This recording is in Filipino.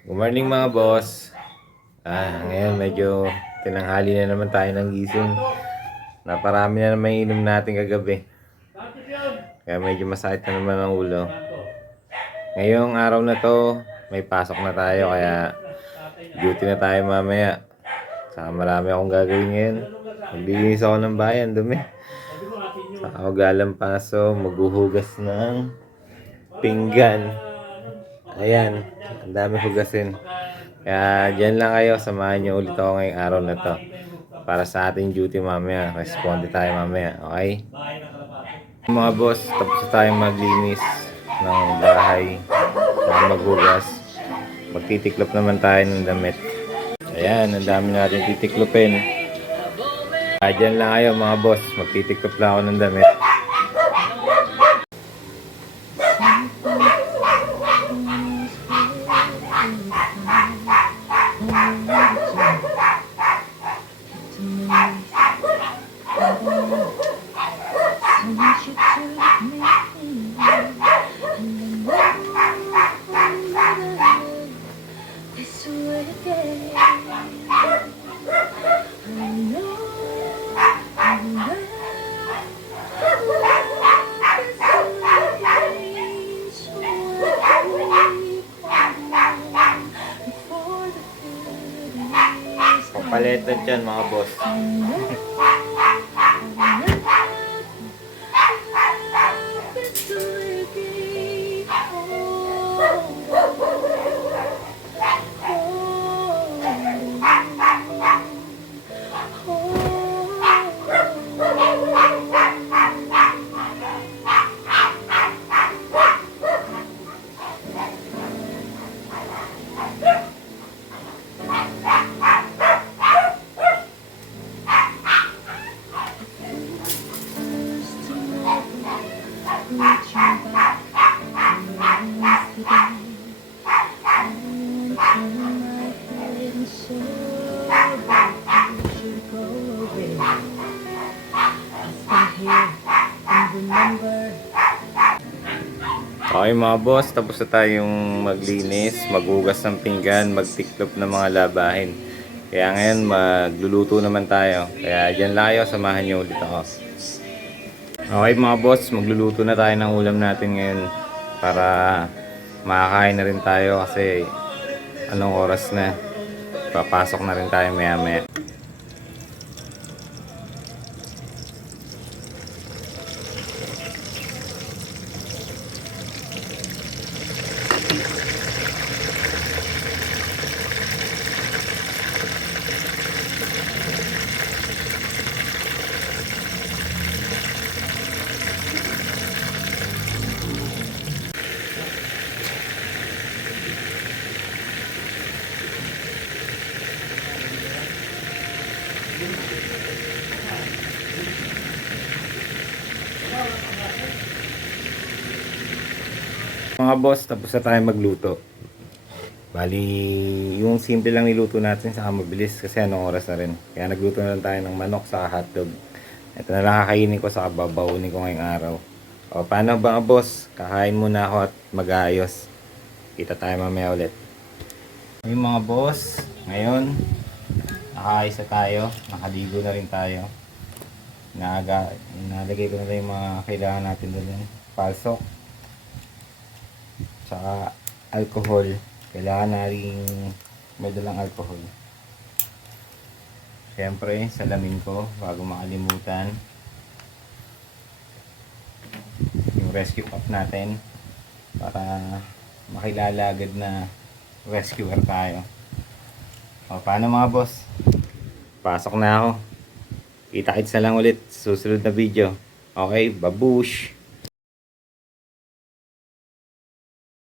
Good morning mga boss. Ngayon medyo tinanghali na naman tayo ng gising. Naparami na naman yung inom natin kagabi. Kaya medyo masakit na naman ang ulo. Ngayong araw na to, may pasok na tayo kaya duty na tayo mamaya. Saka marami akong gagawin ngayon. Maglilinis ako ng bayan, dumi. Saka maglalampaso, maghuhugas ng pinggan. Ayan, ang dami hugasin. Kaya dyan lang kayo, samahan nyo ulit ako ngayong araw na to. Para sa ating duty mamaya, responde tayo mamaya, okay? Mga boss, tapos na tayong maglinis ng bahay. Saka maghugas. Magtitiklop naman tayo ng damit. Ayan, ang dami natin titiklopin. Dyan lang kayo mga boss, magtitiklop lang ako ng damit. Palitan dyan mga boss. Okay mga boss, tapos na tayong maglinis, maghugas ng pinggan, magtiklop ng mga labahin. Kaya ngayon magluluto naman tayo. Kaya dyan lang kayo, samahan nyo ulit ako. Okay mga boss, magluluto na tayo ng ulam natin ngayon. Para makakain na rin tayo kasi anong oras na. Papasok na rin tayo maya maya. Mga boss, tapos na tayo magluto. Bali, yung simple lang niluto natin saka mabilis kasi anong oras na rin. Kaya nagluto na lang tayo ng manok sa hotdog. Ito na lang kakainin ko saka babaunin ko ngayong araw. O paano ba mga boss? Kakain muna ako at mag-aayos. Kita tayo mamaya ulit. Okay mga boss, ngayon nakaayos na tayo. Nakaligo na rin tayo. Nalagay ko na lang yung mga kailangan natin doon. Palsok. Tsaka alcohol. Kailangan na rin may dalang alcohol. Siyempre, salamin ko bago makalimutan. Yung rescue cup natin para makilala agad na rescuer tayo. O, paano mga boss? Pasok na ako. Kita-kits na lang ulit sa susunod na video. Okay, babush!